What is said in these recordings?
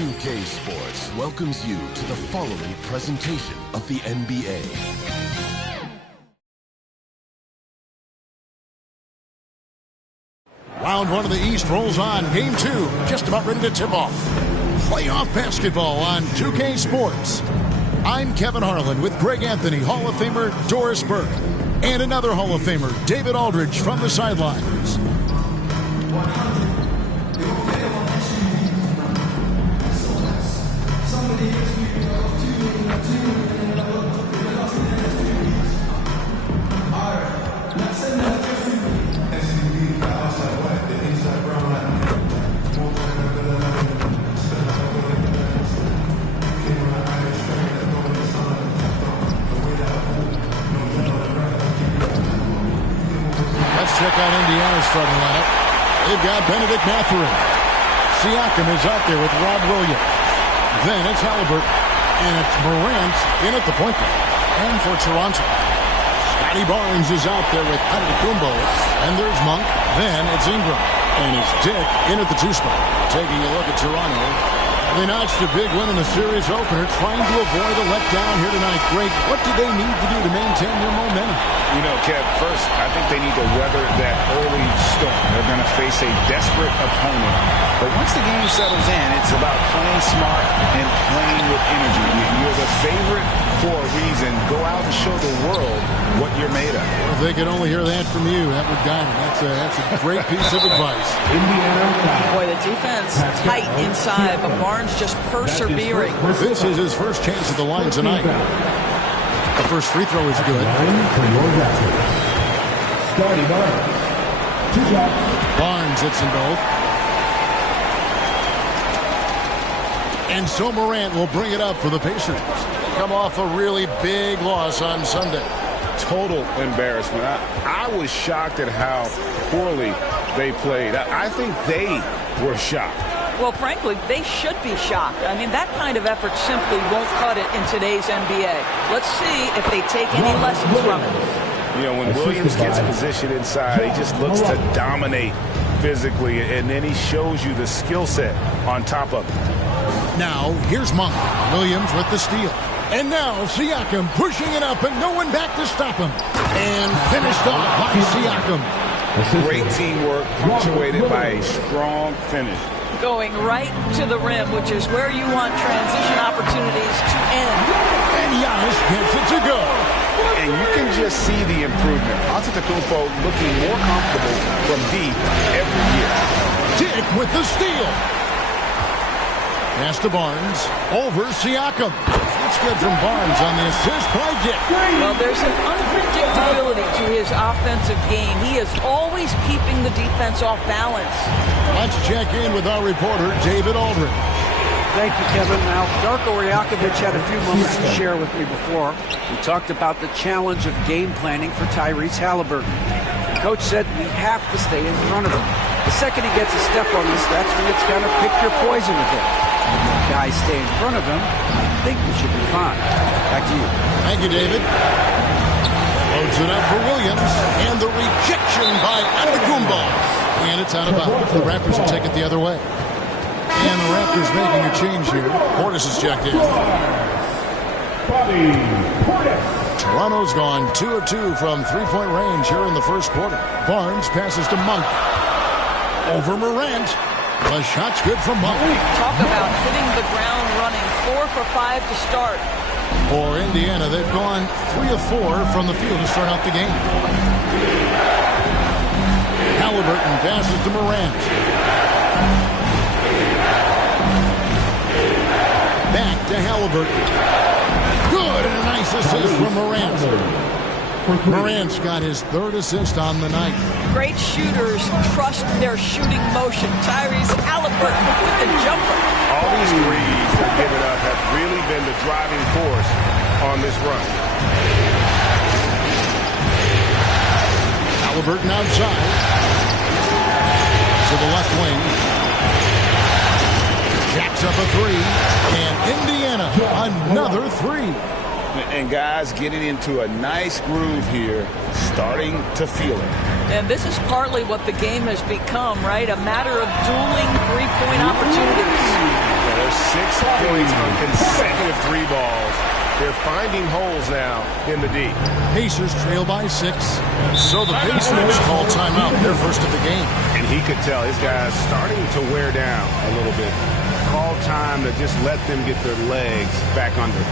2K Sports welcomes you to the following presentation of the NBA. Round one of the East rolls on. Game two, just about ready to tip off. Playoff basketball on 2K Sports. I'm Kevin Harlan with Greg Anthony, Hall of Famer Doris Burke, and another Hall of Famer, David Aldridge, from the sidelines. Check out Indiana's starting lineup. They've got Benedict Mathurin. Siakam is out there with Rob Williams. Then it's Halliburton. And it's Morant in at the point guard. And for Toronto, Scotty Barnes is out there with Antetokounmpo. And there's Monk. Then it's Ingram. And it's Dick in at the two spot. Taking a look at Toronto. They notched a big win in the series opener, trying to avoid a letdown here tonight. Greg, what do they need to do to maintain their momentum? You know, Kev, first, I think they need to weather that early storm. They're going to face a desperate opponent. But once the game settles in, it's about playing smart and playing with energy. You're the favorite for a reason. Go out and show the world what you're made of. If they could only hear that from you, that would guide them. That's a great piece of advice. Boy, the defense tight inside, but Barnes just persevering. This is his first chance at the line tonight. The first free throw is good. Barnes hits them both. And so Morant will bring it up for the Pacers. Come off a really big loss on Sunday. Total embarrassment. I was shocked at how poorly they played. I think they were shocked. Well, frankly, they should be shocked. I mean, that kind of effort simply won't cut it in today's NBA. Let's see if they take any lessons from it. You know, when Williams gets positioned inside, he just looks to dominate physically, and then he shows you the skill set on top of it. Now, here's Monk. Williams with the steal. And now Siakam pushing it up, and no one back to stop him. And finished off by Siakam. Great teamwork, punctuated by a strong finish. Going right to the rim, which is where you want transition opportunities to end. And Giannis gets it to go. And you can just see the improvement. Antetokounmpo looking more comfortable from deep every year. Dick with the steal. Pass to Barnes. Over Siakam. That's good from Barnes on the assist by Dick. Well, there's an unpredictability to his offensive game. He is always keeping the defense off balance. Let's check in with our reporter, David Aldridge. Thank you, Kevin. Now, Darko Rajakovic had a few moments to share with me before. We talked about the challenge of game planning for Tyrese Halliburton. The coach said we have to stay in front of him. The second he gets a step on this, that's when it's got to pick your poison with him. If guys stay in front of him, I think we should be fine. Back to you. Thank you, David. Loads it up for Williams. And the rejection by Antetokounmpo. And it's out of bounds. The Raptors will take it the other way. And the Raptors making a change here. Portis is checked in. Toronto's gone 2 of 2 from three-point range here in the first quarter. Barnes passes to Monk. Over Morant. The shot's good from Monk. Talk about hitting the ground running. 4 for 5 to start. For Indiana, they've gone 3 of 4 from the field to start out the game. Halliburton passes to Morant. Back to Halliburton. Good, and a nice assist from Morant. Morant's got his third assist on the night. Great shooters trust their shooting motion. Tyrese Halliburton with the jumper. All these threes they're giving up have really been the driving force on this run. Halliburton outside. To the left wing. Jacks up a three. And Indiana, another three. And guys getting into a nice groove here, starting to feel it. And this is partly what the game has become, right? A matter of dueling three-point opportunities. Yeah, their 6 points on consecutive 3 balls. They're finding holes now in the D. Pacers trail by 6. So the Pacers call timeout, their first of the game. And he could tell his guys starting to wear down a little bit. Call time to just let them get their legs back under.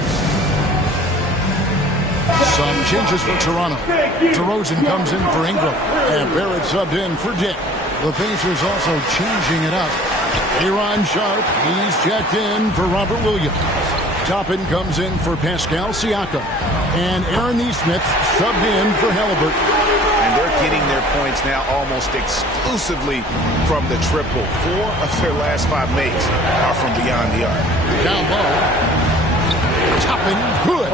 Some changes for Toronto. DeRozan comes in for Ingram. And Barrett subbed in for Dick. The Pacers also changing it up. Aaron Sharp, he's checked in for Robert Williams. Toppin comes in for Pascal Siakam. And Aaron Nesmith subbed in for Halliburton. And they're getting their points now almost exclusively from the triple. 4 of their last 5 makes are from beyond the arc. Down low. Toppin, good.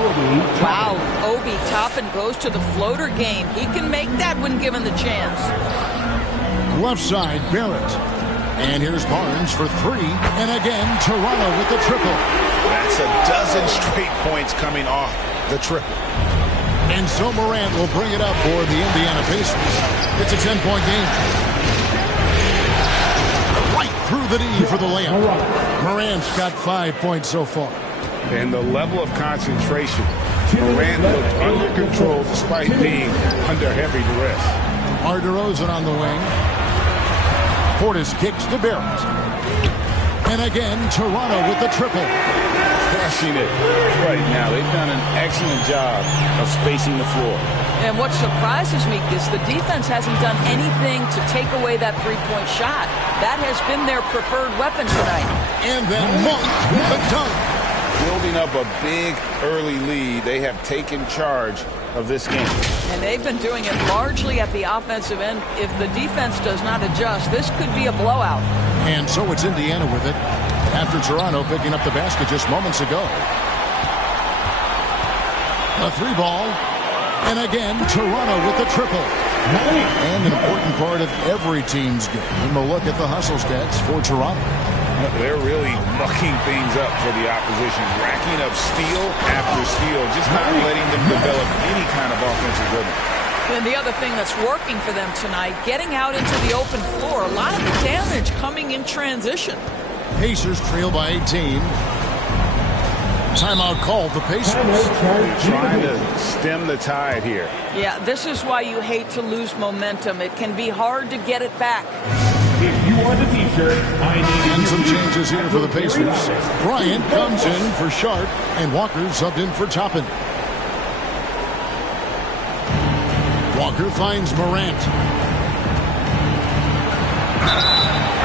Wow, Obi Toppin goes to the floater game. He can make that when given the chance. Left side, Barrett. And here's Barnes for 3. And again, Toronto with the triple. That's a dozen straight points coming off the triple. And so Morant will bring it up for the Indiana Pacers. It's a 10-point game. Right through the D for the layup. Morant's got 5 points so far. And the level of concentration. Morant looked under control despite being under heavy duress. DeRozan on the wing. Portis kicks to Barrett. And again, Toronto with the triple. Crushing it right now. They've done an excellent job of spacing the floor. And what surprises me is the defense hasn't done anything to take away that three-point shot. That has been their preferred weapon tonight. And then Monk with the dunk. Building up a big early lead, they have taken charge of this game. And they've been doing it largely at the offensive end. If the defense does not adjust, this could be a blowout. And so it's Indiana with it, after Toronto picking up the basket just moments ago. A 3-ball. And again, Toronto with the triple. And an important part of every team's game. And we'll look at the hustle stats for Toronto. They're really mucking things up for the opposition, racking up steal after steal, just not letting them develop any kind of offensive rhythm. And the other thing that's working for them tonight, getting out into the open floor, a lot of the damage coming in transition. Pacers trail by 18. Timeout called the Pacers. Trying to stem the tide here. Yeah, this is why you hate to lose momentum. It can be hard to get it back. If you want the t-shirt, I need and some changes here for the Pacers. Bryant comes in for Sharp, and Walker subbed in for Toppin. Walker finds Morant.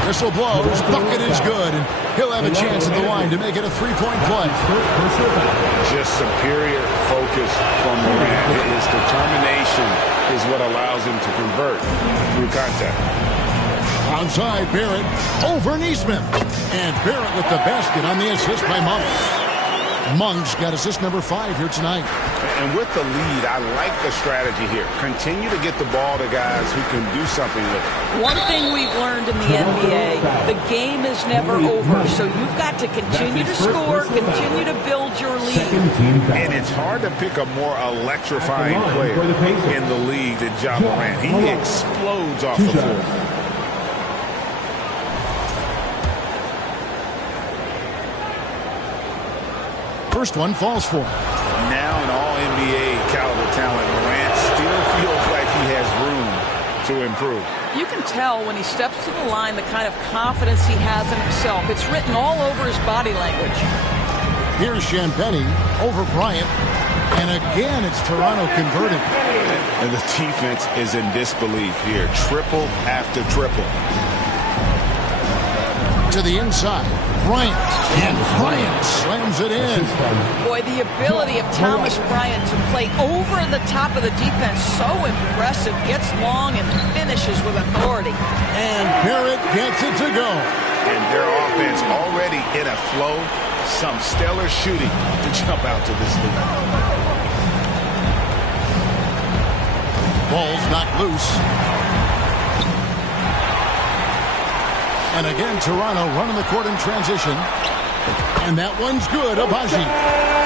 Whistle blows. Bucket is good, and he'll have a chance at the line to make it a 3-point play. Just superior focus from Morant. His determination is what allows him to convert through contact. Outside, Barrett over Nesmith. And Barrett with the basket on the assist by Monk. Monk's got assist number 5 here tonight. And with the lead, I like the strategy here. Continue to get the ball to guys who can do something with it. One thing we've learned in the NBA, the game is never over. So you've got to continue to score, continue to build your lead. And it's hard to pick a more electrifying player in the league than Ja Morant. He explodes off the floor. First one falls for him. Now an all-NBA caliber talent, Morant still feels like he has room to improve. You can tell when he steps to the line the kind of confidence he has in himself. It's written all over his body language. Here's Champagnie over Bryant. And again, it's Toronto converting. And the defense is in disbelief here. Triple after triple. To the inside. Bryant. And Bryant slams it in. Boy, the ability of Thomas Bryant to play over the top of the defense, so impressive. Gets long and finishes with authority. And Barrett gets it to go. And their offense already in a flow. Some stellar shooting to jump out to this lead. Ball's not loose. And again, Toronto running the court in transition. And that one's good, Abaji.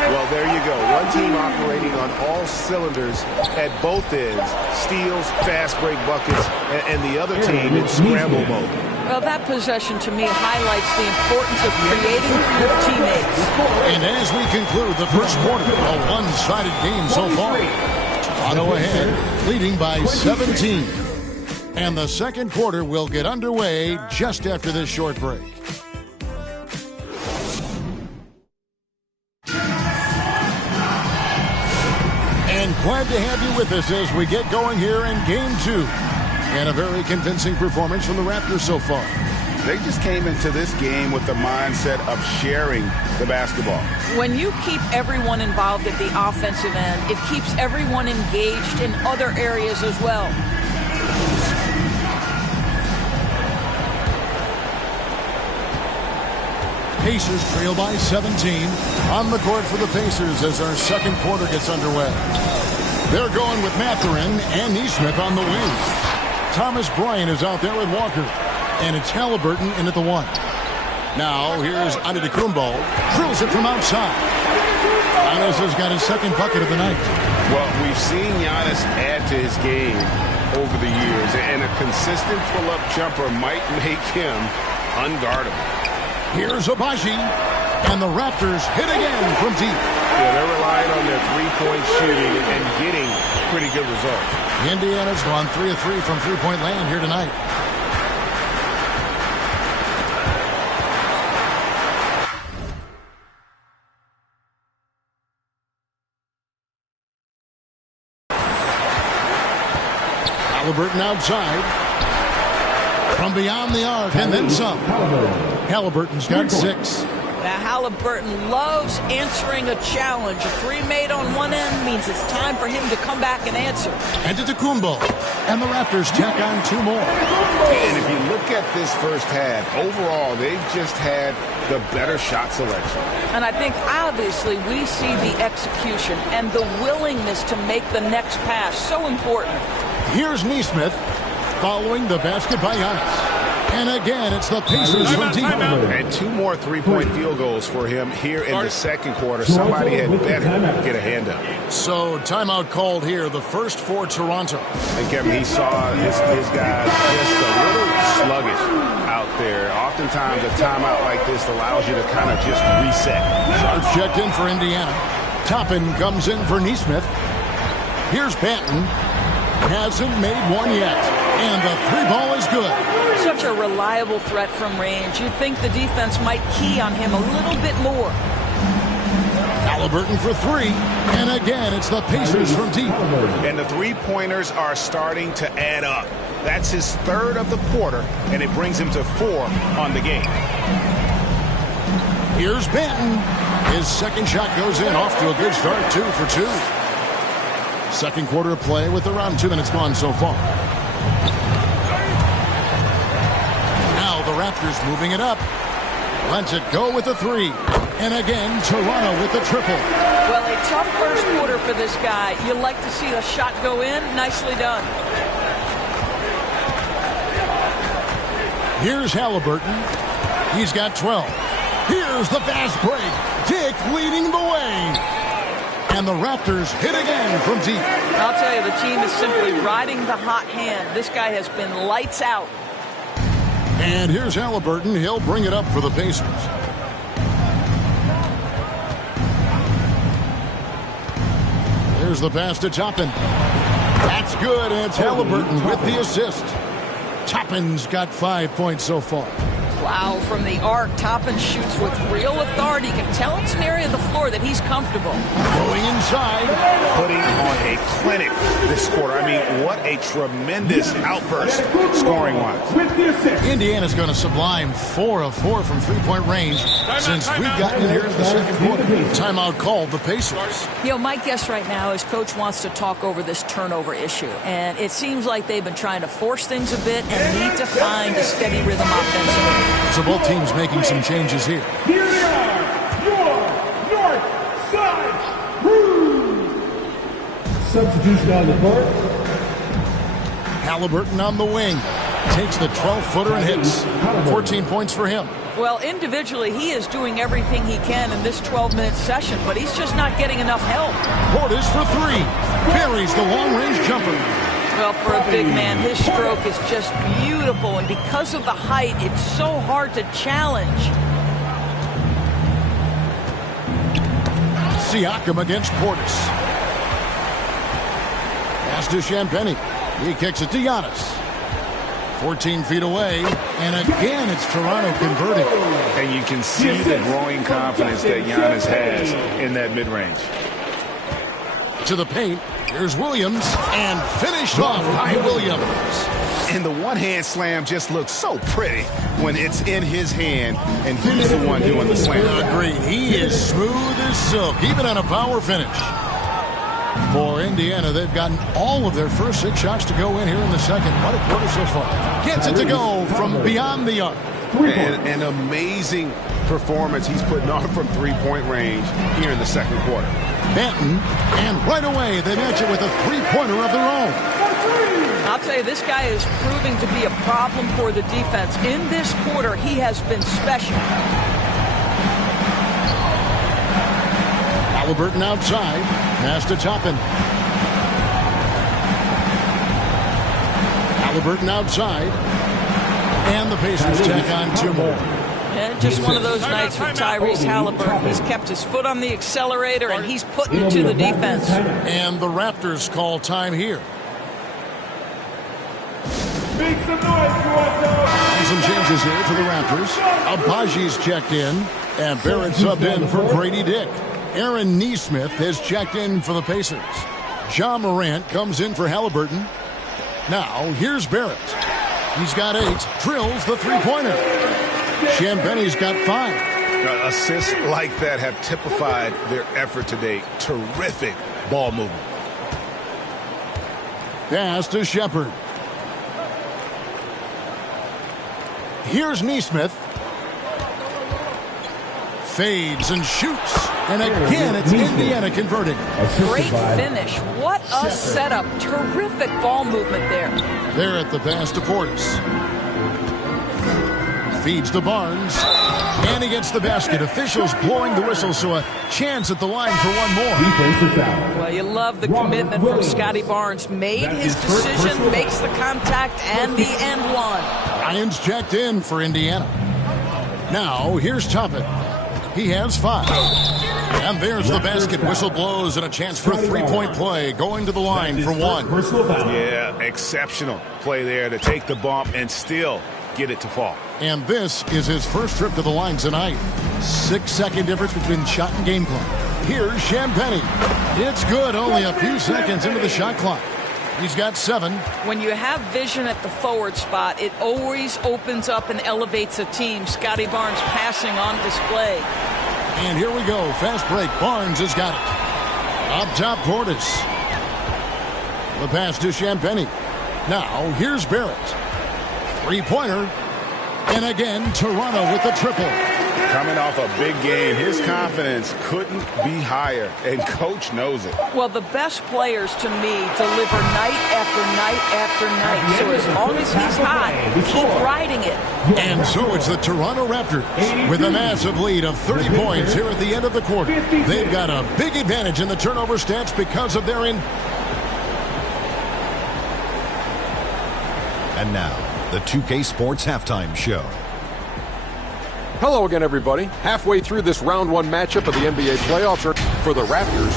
Well, there you go. One team operating on all cylinders at both ends. Steals, fast break buckets, and the other team in scramble mode. Well, that possession to me highlights the importance of creating for your teammates. And as we conclude the first quarter, a one-sided game so far. Toronto ahead, leading by 17. And the second quarter will get underway just after this short break. And glad to have you with us as we get going here in Game 2. And a very convincing performance from the Raptors so far. They just came into this game with the mindset of sharing the basketball. When you keep everyone involved at the offensive end, it keeps everyone engaged in other areas as well. Pacers trail by 17. On the court for the Pacers as our second quarter gets underway. They're going with Mathurin and Nesmith on the wings. Thomas Bryant is out there with Walker. And it's Halliburton in at the 1. Now here's Antetokounmpo. Drills it from outside. Giannis has got his second bucket of the night. Well, we've seen Giannis add to his game over the years, and a consistent pull-up jumper might make him unguardable. Here's Abaji. And the Raptors hit again from deep. Yeah, they're relying on their three-point shooting and getting pretty good results. Indiana's gone 3 of 3 from three-point land here tonight. Halliburton outside. From beyond the arc, and then some. Halliburton's got 6. Now, Halliburton loves answering a challenge. A three made on one end means it's time for him to come back and answer. Antetokounmpo. And the Raptors tack on 2 more. And if you look at this first half, overall, they've just had the better shot selection. And I think, obviously, we see the execution and the willingness to make the next pass so important. Here's Nesmith following the basket by Giannis. And again, it's the Pacers from deep. And 2 more three-point field goals for him here in the second quarter. Somebody had better get a hand up. So timeout called here, the first for Toronto. And Kevin, he saw his guys just a little sluggish out there. Oftentimes a timeout like this allows you to kind of just reset. Sharp checked in for Indiana. Toppin comes in for Nesmith. Here's Banton. Hasn't made one yet. And the 3-ball is good. Such a reliable threat from range. You'd think the defense might key on him a little bit more. Halliburton for 3. And again, it's the Pacers from deep. And the three-pointers are starting to add up. That's his 3rd of the quarter, and it brings him to 4 on the game. Here's Banton. His second shot goes in, off to a good start, 2 for 2. Second quarter of play with around 2 minutes gone so far. Now the Raptors moving it up. Lets it go with the 3. And again, Toronto with the triple. Well, a tough first quarter for this guy. You like to see the shot go in. Nicely done. Here's Halliburton. He's got 12. Here's the fast break. Dick leading the way. And the Raptors hit again from deep. I'll tell you, the team is simply riding the hot hand. This guy has been lights out. And here's Halliburton. He'll bring it up for the Pacers. Here's the pass to Toppin. That's good, and it's Halliburton with the assist. Toppin's got 5 points so far. Wow, from the arc, Toppin shoots with real authority. You can tell it's an area of the floor that he's comfortable. Going inside. Putting on a clinic this quarter. I mean, what a tremendous outburst scoring-wise. Indiana's going to sublime 4 of 4 from three-point range since we've gotten in here in the second quarter. Timeout called the Pacers. You know, my guess right now is Coach wants to talk over this turnover issue. And it seems like they've been trying to force things a bit and need to find a steady rhythm offensively. So both teams making some changes here. Here they are, your North Side Crew. Substitution on the court. Halliburton on the wing. Takes the 12-footer and hits. 14 points for him. Well, individually, he is doing everything he can in this 12-minute session, but he's just not getting enough help. Portis for 3. Buries the long-range jumper. Well, for a big man, his stroke is just beautiful, and because of the height, it's so hard to challenge. Siakam against Portis. Pass to Champagny. He kicks it to Giannis. 14 feet away, and again it's Toronto converting. And you can see the growing confidence that Giannis has in that mid-range. To the paint, here's Williams, and finished off by Williams. And the one-hand slam just looks so pretty when it's in his hand, and he's the one doing the slam. Agreed. He is smooth as silk, even on a power finish. For Indiana, they've gotten all of their first 6 shots to go in here in the second. What a quarter so far. Gets it to go from beyond the arc. And an amazing performance he's putting on from three-point range here in the second quarter. Benton, and right away they match it with a three-pointer of their own. I'll tell you, this guy is proving to be a problem for the defense. In this quarter, he has been special. Halliburton outside. Pass to Toppin. Halliburton outside. And the Pacers tack on 2 more. And just one of those nights for Tyrese Halliburton. He's kept his foot on the accelerator, and he's putting it to the defense. And the Raptors call time here. Make some noise, Toronto! And some changes here for the Raptors. Abaji's checked in, and Barrett subbed in for Grady Dick. Aaron Nesmith has checked in for the Pacers. Ja Morant comes in for Halliburton. Now, here's Barrett. He's got 8, drills the three-pointer. Champagny's got 5. Assists like that have typified their effort today. Terrific ball movement. Pass to Shepard. Here's Nesmith. Fades and shoots. And again, it's Indiana converting. Great finish. What a setup. Terrific ball movement there. They're at the pass to Portis. Feeds to Barnes. And he gets the basket. Officials blowing the whistle, so a chance at the line for one more. Well, you love the commitment from Scotty Barnes. Made his decision, makes the contact, and the end one. Ryan's checked in for Indiana. Now, here's Toppin. He has 5. And there's the basket. Whistle blows and a chance for a three-point play. Going to the line for 1. Yeah, exceptional play there to take the bump and still get it to fall. And this is his first trip to the line tonight. 6-second difference between shot and game clock. Here's Champagny. It's good, only a few seconds into the shot clock. He's got 7. When you have vision at the forward spot, it always opens up and elevates a team. Scotty Barnes passing on display. And here we go. Fast break. Barnes has got it. Up top, Portis. The pass to Champagny. Now, here's Barrett. Three-pointer. And again, Toronto with the triple. Coming off a big game, his confidence couldn't be higher, and Coach knows it. Well, the best players, to me, deliver night after night after night. So as long as he's hot, keep riding it. And so it's the Toronto Raptors with a massive lead of 30 points here at the end of the quarter. They've got a big advantage in the turnover stats because of their And now, the 2K Sports Halftime Show. Hello again, everybody. Halfway through this round 1 matchup of the NBA playoffs for the Raptors,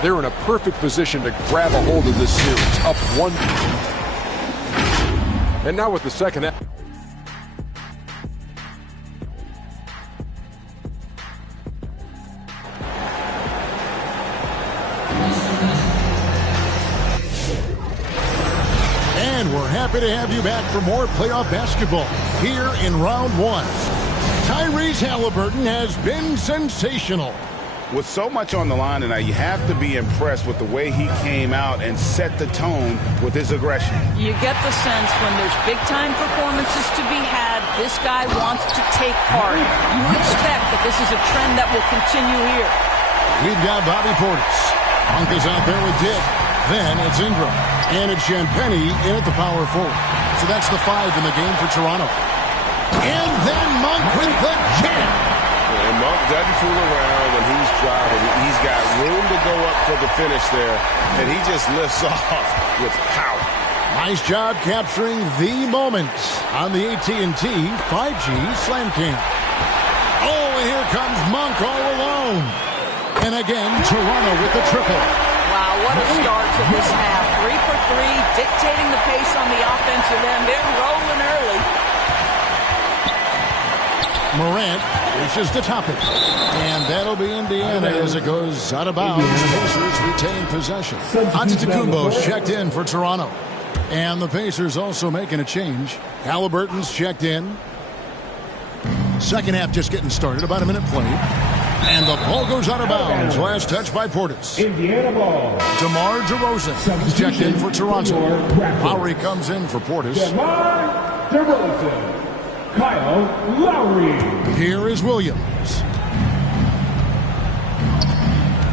they're in a perfect position to grab a hold of this series, up 1. And now with the second half. And we're happy to have you back for more playoff basketball here in round 1. Tyrese Halliburton has been sensational. With so much on the line tonight, you have to be impressed with the way he came out and set the tone with his aggression. You get the sense when there's big-time performances to be had, this guy wants to take part. You expect that this is a trend that will continue here. We've got Bobby Portis. Monk is out there with Dick. Then it's Ingram. And it's Champagny in at the power forward. So that's the 5 in the game for Toronto. And then Monk with the jam. And Monk doesn't fool around when he's driving. He's got room to go up for the finish there, and he just lifts off with power. Nice job capturing the moments on the AT&T 5G Slam Cam. Oh, and here comes Monk all alone. And again, Toronto with the triple. Wow, what a start to this half. 3 for 3, dictating the pace on the offensive end. They're rolling early. Morant reaches the top it. And that'll be Indiana as it goes out of bounds. Pacers retain possession. Antetokounmpo's checked in for Toronto. And the Pacers also making a change. Halliburton's checked in. Second half just getting started. About a minute played. And the ball goes out of bounds. Last touch by Portis. Indiana ball. DeMar DeRozan. He's checked in for Toronto. Lowry comes in for Portis. DeMar DeRozan. Kyle Lowry. Here is Williams.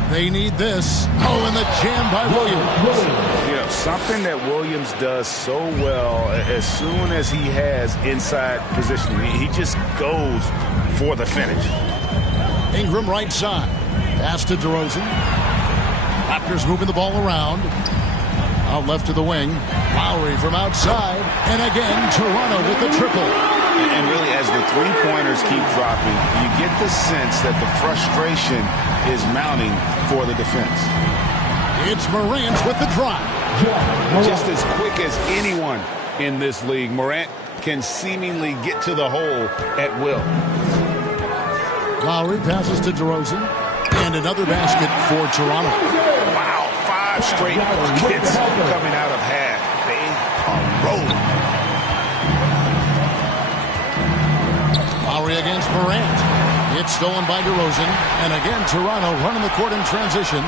They need this. Oh, and the jam by Williams. You know, something that Williams does so well, as soon as he has inside positioning, he just goes for the finish. Ingram right side. Pass to DeRozan. Raptors moving the ball around. Out left to the wing. Lowry from outside. And again, Toronto with the triple. And really, as the three-pointers keep dropping, you get the sense that the frustration is mounting for the defense. It's Morant with the drive. Just as quick as anyone in this league, Morant can seemingly get to the hole at will. Lowry passes to DeRozan. And another basket for Toronto. Wow, 5 straight buckets coming out of half. They are rolling. Lowry against Morant. It's stolen by DeRozan. And again, Toronto running the court in transition.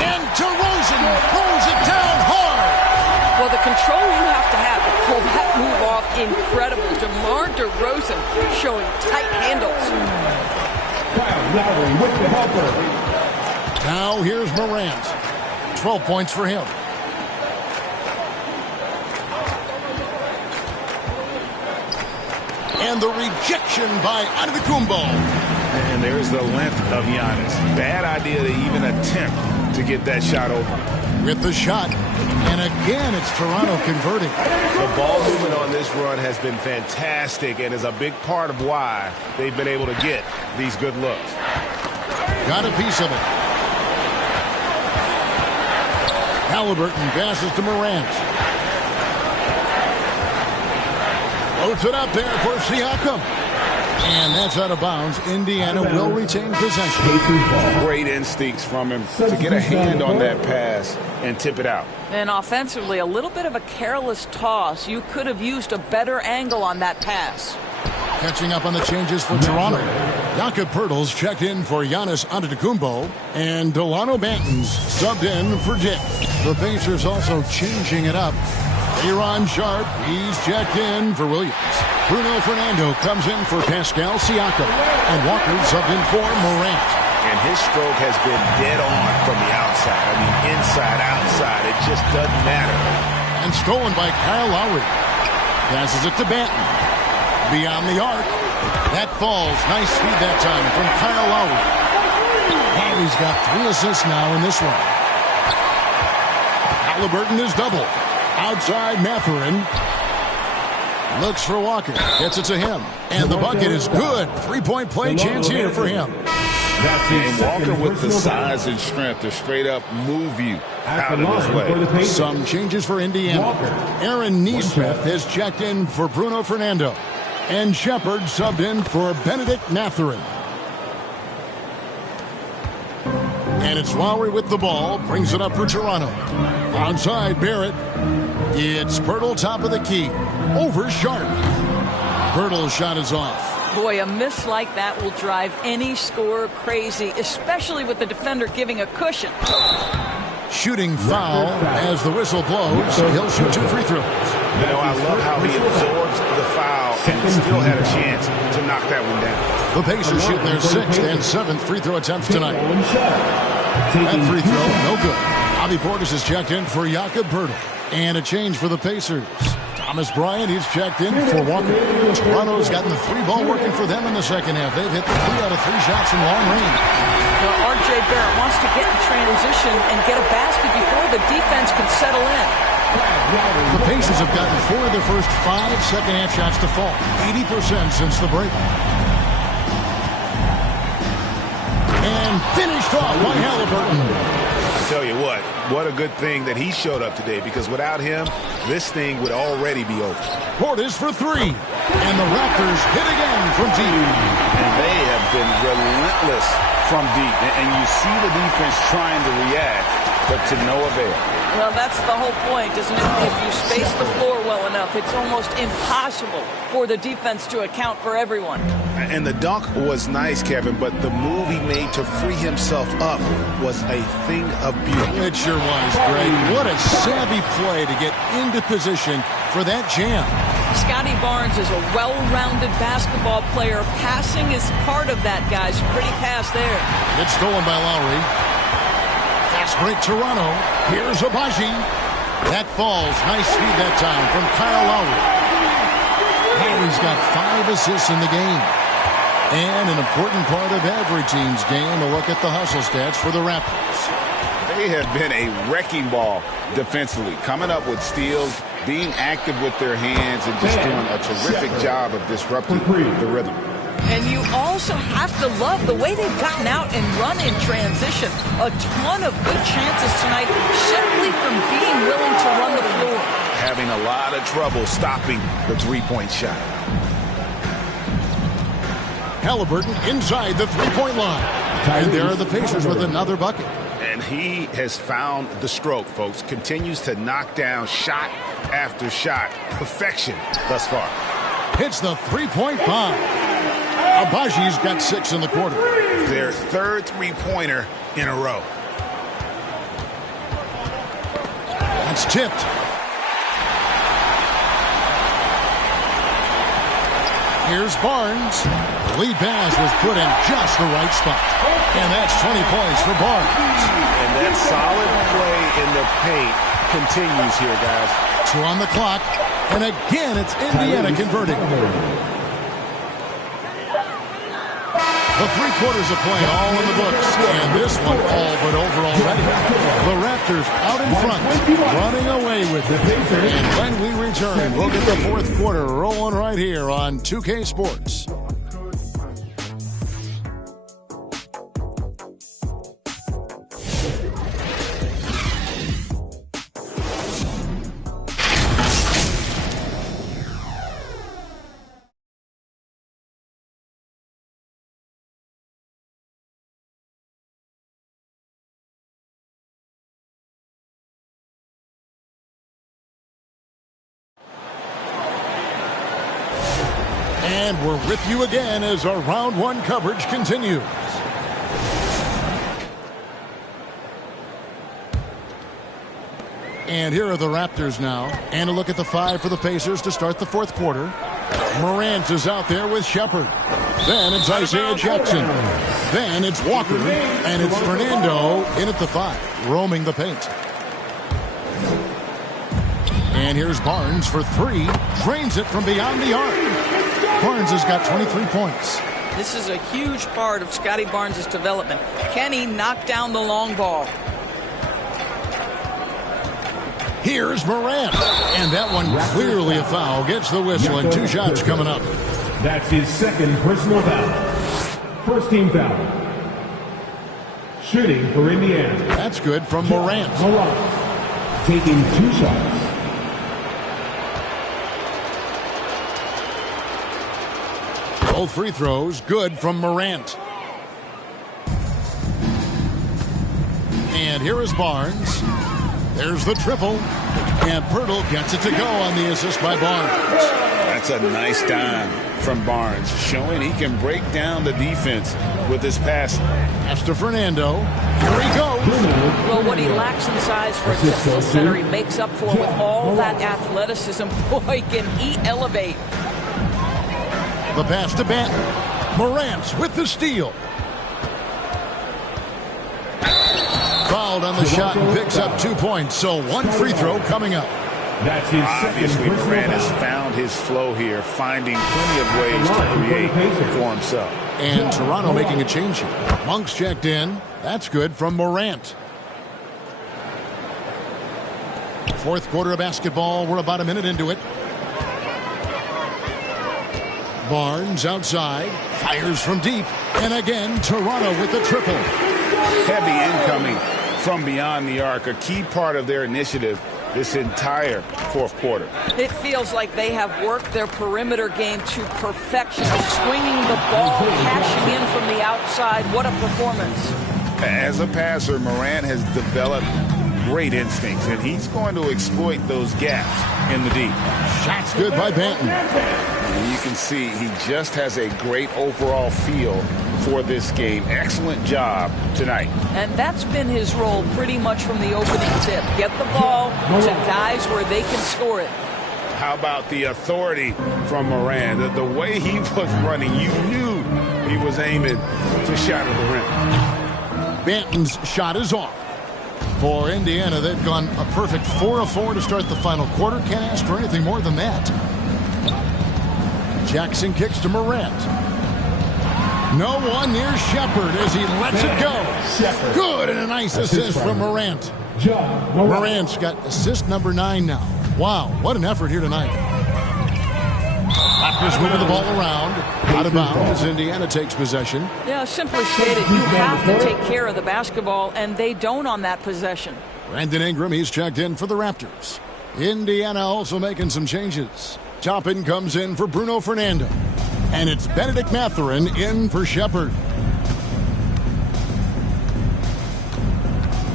And DeRozan throws it down hard. Well, the control you have to pull that move off, incredible. DeMar DeRozan showing tight handles. Kyle Lowry with the helper. Now here's Morant. 12 points for him. And the rejection by Antetokounmpo. And there's the length of Giannis. Bad idea to even attempt to get that shot open. With the shot. And again, it's Toronto converting. The ball movement on this run has been fantastic and is a big part of why they've been able to get these good looks. Got a piece of it. Halliburton passes to Morant. Floats it up there for Siakam. And that's out of bounds. Indiana will retain possession. Great instincts from him to get a hand on that pass and tip it out. And offensively, a little bit of a careless toss. You could have used a better angle on that pass. Catching up on the changes for Toronto. Jakob Poeltl's checked in for Giannis Antetokounmpo. And Delano Banton's subbed in for Dick. The Pacers also changing it up. Aaron Sharp, he's checked in for Williams. Bruno Fernando comes in for Pascal Siakam. And Walker subbed in for Morant. And his stroke has been dead on from the outside. I mean, inside, outside, it just doesn't matter. And stolen by Kyle Lowry. Passes it to Banton. Beyond the arc. That falls. Nice speed that time from Kyle Lowry. Lowry's got 3 assists now in this one. Halliburton is double. Outside Mathurin. Looks for Walker. Gets it to him. And the bucket is good. 3-point play chance here for him. And Walker with the size and strength to straight up move you out of his way. Some changes for Indiana. Aaron Nesmith has checked in for Bruno Fernando. And Shepard subbed in for Benedict Mathurin. And it's Lowry with the ball. Brings it up for Toronto. Onside Barrett. It's Poeltl top of the key. Over Sharp. Poeltl's shot is off. Boy, a miss like that will drive any scorer crazy, especially with the defender giving a cushion. Shooting foul as the whistle blows. He'll shoot 2 free throws. You know, I love how he absorbs the foul and still had a chance to knock that one down. The Pacers shooting their 6th and 7th free throw attempts tonight. That free throw, no good. Bobby Portis is checked in for Jakob Poeltl. And a change for the Pacers. Thomas Bryant, he's checked in for Walker. Toronto's gotten the 3-ball working for them in the second half. They've hit the 3 out of 3 shots from long range. Well, R.J. Barrett wants to get in transition and get a basket before the defense can settle in. The Pacers have gotten 4 of their first 5 second-half shots to fall. 80% since the break. And finished off by Halliburton. I tell you what a good thing that he showed up today, because without him, this thing would already be over. Portis for 3. And the Raptors hit again from deep. And they have been relentless from deep. And you see the defense trying to react, but to no avail. Well, that's the whole point, isn't it? If you space the floor well enough, it's almost impossible for the defense to account for everyone. And the dunk was nice, Kevin, but the move he made to free himself up was a thing of beauty. It sure was, Greg. What a savvy play to get into position for that jam. Scotty Barnes is a well-rounded basketball player. Passing is part of that, guys. Pretty pass there. It's stolen by Lowry. Fast break Toronto. Here's Abaji. That falls. Nice speed that time from Kyle Lowry. Lowry's got 5 assists in the game. And an important part of every team's game, a look at the hustle stats for the Raptors. They have been a wrecking ball defensively, coming up with steals, being active with their hands, and just doing a terrific job of disrupting the rhythm. And you also have to love the way they've gotten out and run in transition. A ton of good chances tonight simply from being willing to run the floor. Having a lot of trouble stopping the three-point shot. Halliburton inside the three-point line. And there are the Pacers with another bucket. And he has found the stroke, folks. Continues to knock down shot after shot. Perfection thus far. Hits the three-point bomb. Abaji's got 6 in the quarter. Their third three-pointer in a row. That's tipped. Here's Barnes. The lead pass was put in just the right spot. And that's 20 points for Barnes. And that solid play in the paint continues here, guys. 2 on the clock. And again, it's Indiana converting. The 3 quarters of play all in the books. And this one all but over already. The Raptors out in front, running away with it. And when we return, we'll get the 4th quarter rolling right here on 2K Sports. And we're with you again as our round 1 coverage continues. And here are the Raptors now. And a look at the 5 for the Pacers to start the 4th quarter. Morant is out there with Shepard. Then it's Isaiah Jackson. Then it's Walker. And it's Fernando in at the 5, roaming the paint. And here's Barnes for 3. Drains it from beyond the arc. Barnes has got 23 points. This is a huge part of Scotty Barnes' development. Can he knock down the long ball? Here's Morant. And that one clearly a foul. Gets the whistle and 2 shots coming up. That's his 2nd personal foul. First team foul. Shooting for Indiana. That's good from Morant. Morant taking 2 shots. Both free throws good from Morant. And here is Barnes. There's the triple. And Pirtle gets it to go on the assist by Barnes. That's a nice dime from Barnes, showing he can break down the defense with his passing. Pass to Fernando. Here he goes. Well, what he lacks in size for a typical center, he makes up for with all that athleticism. Boy, can he elevate. The pass to Batten. Morant with the steal. Fouled on the shot and picks up 2 points. So 1 free throw coming up. That's his Obviously, Morant has found his flow here, finding plenty of ways to create for himself. And Toronto making a change here. Monk's checked in. That's good from Morant. Fourth quarter of basketball. We're about a minute into it. Barnes outside, fires from deep, and again Toronto with the triple. Heavy incoming from beyond the arc, a key part of their initiative this entire fourth quarter. It feels like they have worked their perimeter game to perfection, swinging the ball, cashing in from the outside. What a performance. As a passer, Morant has developed great instincts, and he's going to exploit those gaps in the deep. Shots good by Banton. And you can see he just has a great overall feel for this game. Excellent job tonight. And that's been his role pretty much from the opening tip. Get the ball to guys where they can score it. How about the authority from Morant? The way he was running, you knew he was aiming to shatter the rim. Banton's shot is off. For Indiana, they've gone a perfect 4 of 4 to start the final quarter. Can't ask for anything more than that. Jackson kicks to Morant. No one near Shepard as he lets it go. Good, and a nice assist from Morant. Morant's got assist number 9 now. Wow, what an effort here tonight. Raptors moving the ball around. Out of bounds. Indiana takes possession. Yeah, simply stated, you have to take care of the basketball, and they don't on that possession. Brandon Ingram, he's checked in for the Raptors. Indiana also making some changes. Toppin comes in for Bruno Fernando. And it's Benedict Mathurin in for Shepard.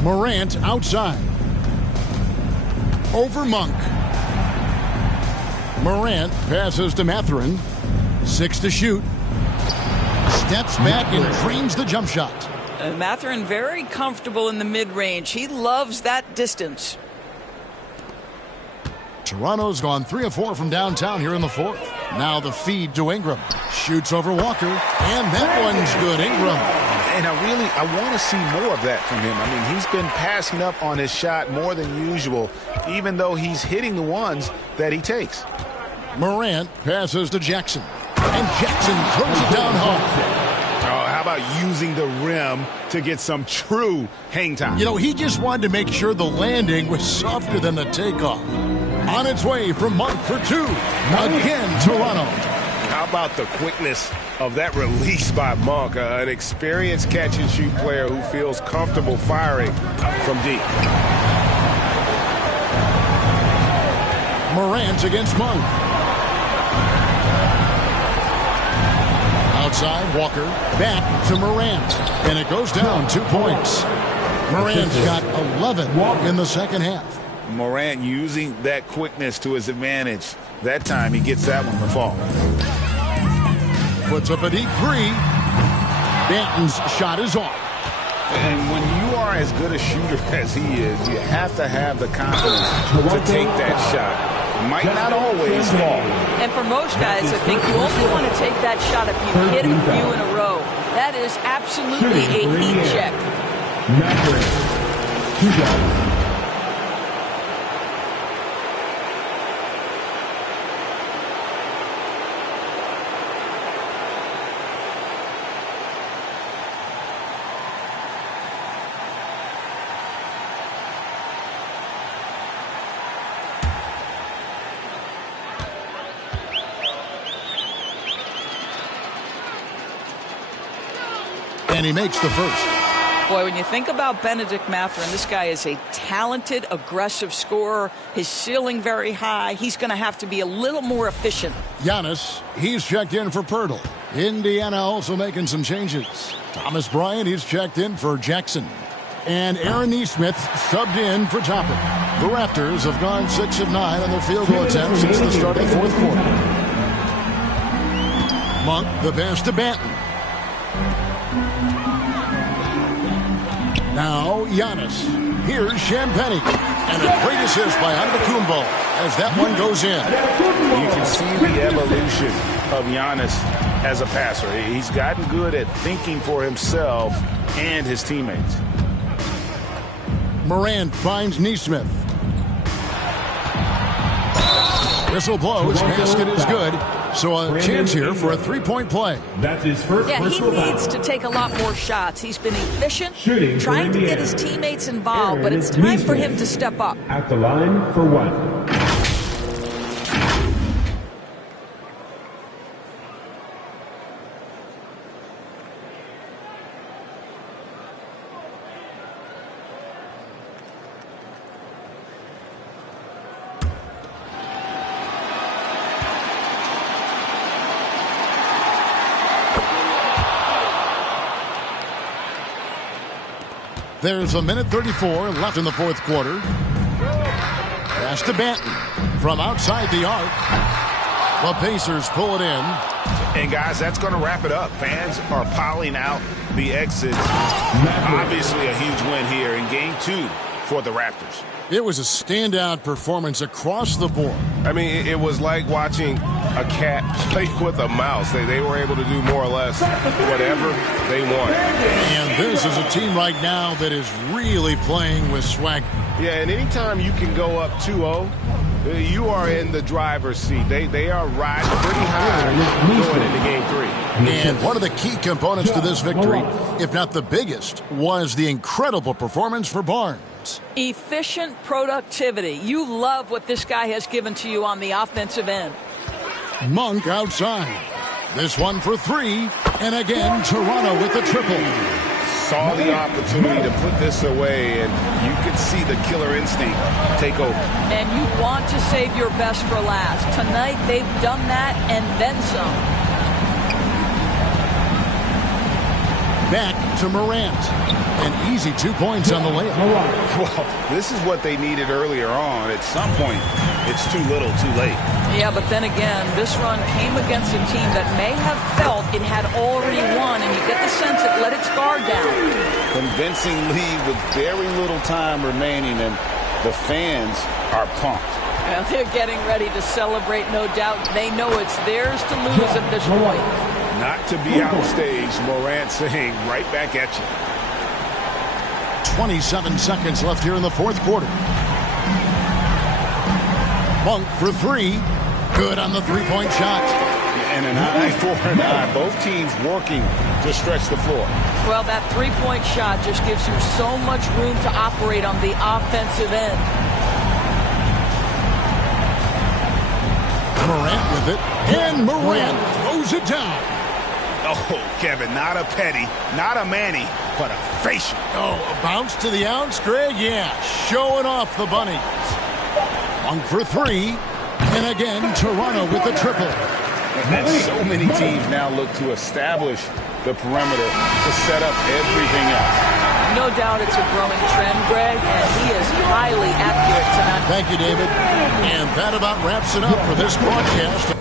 Morant outside. Over Monk. Morant passes to Mathurin. 6 to shoot. Steps back and drains the jump shot. Mathurin very comfortable in the mid-range. He loves that distance. Toronto's gone 3 of 4 from downtown here in the fourth. Now the feed to Ingram. Shoots over Walker. And that one's good. Ingram. And I want to see more of that from him. I mean, he's been passing up on his shot more than usual, even though he's hitting the ones that he takes. Morant passes to Jackson. And Jackson throws it down hard. Oh, how about using the rim to get some true hang time? You know, he just wanted to make sure the landing was softer than the takeoff. On its way from Monk for 2. Again, Toronto. How about the quickness of that release by Monk, an experienced catch-and-shoot player who feels comfortable firing from deep. Morant against Monk. Outside, Walker. Back to Morant. And it goes down 2 points. Morant's got 11 in the second half. Morant using that quickness to his advantage. That time he gets that one to fall. Puts up a deep 3. Banton's shot is off. And when you are as good a shooter as he is, you have to have the confidence to take that shot. Might not always fall. And for most guys, I think you only want to take that shot if you hit a few in a row. That is absolutely a heat check. And he makes the first. Boy, when you think about Benedict Mathurin, this guy is a talented, aggressive scorer. His ceiling very high. He's going to have to be a little more efficient. Giannis, he's checked in for Pirtle. Indiana also making some changes. Thomas Bryant, he's checked in for Jackson. And Aaron Nesmith subbed in for Toppin. The Raptors have gone 6 of 9 on their field goal attempts since the start of the fourth quarter. Monk, the pass to Banton. Now Giannis. Here's Champagnie. And a great assist by Antetokounmpo as that one goes in. You can see the evolution of Giannis as a passer. He's gotten good at thinking for himself and his teammates. Morant finds Nesmith. Whistle blows, basket is good. So a chance here for a three-point play. That's his first Yeah, he personal foul. needs to take a lot more shots. He's been efficient, Shooting for trying to get Indiana. his teammates involved, but it's time for him to step up. At the line for one. There's a minute 34 left in the fourth quarter. Pass to Banton from outside the arc. The Pacers pull it in. And, guys, that's going to wrap it up. Fans are piling out the exits. Obviously a huge win here in Game 2 for the Raptors. It was a standout performance across the board. I mean, it was like watching a cat play with a mouse. They were able to do more or less whatever they wanted. And this is a team right now that is really playing with swagger. Yeah, and anytime you can go up 2-0, you are in the driver's seat. They are riding pretty high going into Game 3. And one of the key components to this victory, if not the biggest, was the incredible performance for Barnes. Efficient productivity. You love what this guy has given to you on the offensive end. Monk outside. This one for three. And again, Toronto with the triple. Saw the opportunity to put this away, and you could see the killer instinct take over. And you want to save your best for last. Tonight, they've done that and then some. Back to Morant. An easy 2 points on the layup. Well, this is what they needed earlier on. At some point, it's too little, too late. Yeah, but then again, this run came against a team that may have felt it had already won, and you get the sense it let its guard down. Convincing lead with very little time remaining, and the fans are pumped. Well, they're getting ready to celebrate, no doubt. They know it's theirs to lose at this point. Not to be outstaged, Morant saying right back at you. 27 seconds left here in the fourth quarter. Monk for three. Good on the three-point shot. And an eye for an eye. Both teams working to stretch the floor. Well, that three-point shot just gives you so much room to operate on the offensive end. Morant with it. And Morant throws it down. Oh, Kevin, not a petty, not a Manny, but a facial. Oh, a bounce to the outs, Greg? Yeah, showing off the bunnies. Monk for three. And again, Toronto with the triple. And so many teams now look to establish the perimeter to set up everything else. No doubt it's a growing trend, Greg, and he is highly accurate tonight. Thank you, David. And that about wraps it up for this broadcast.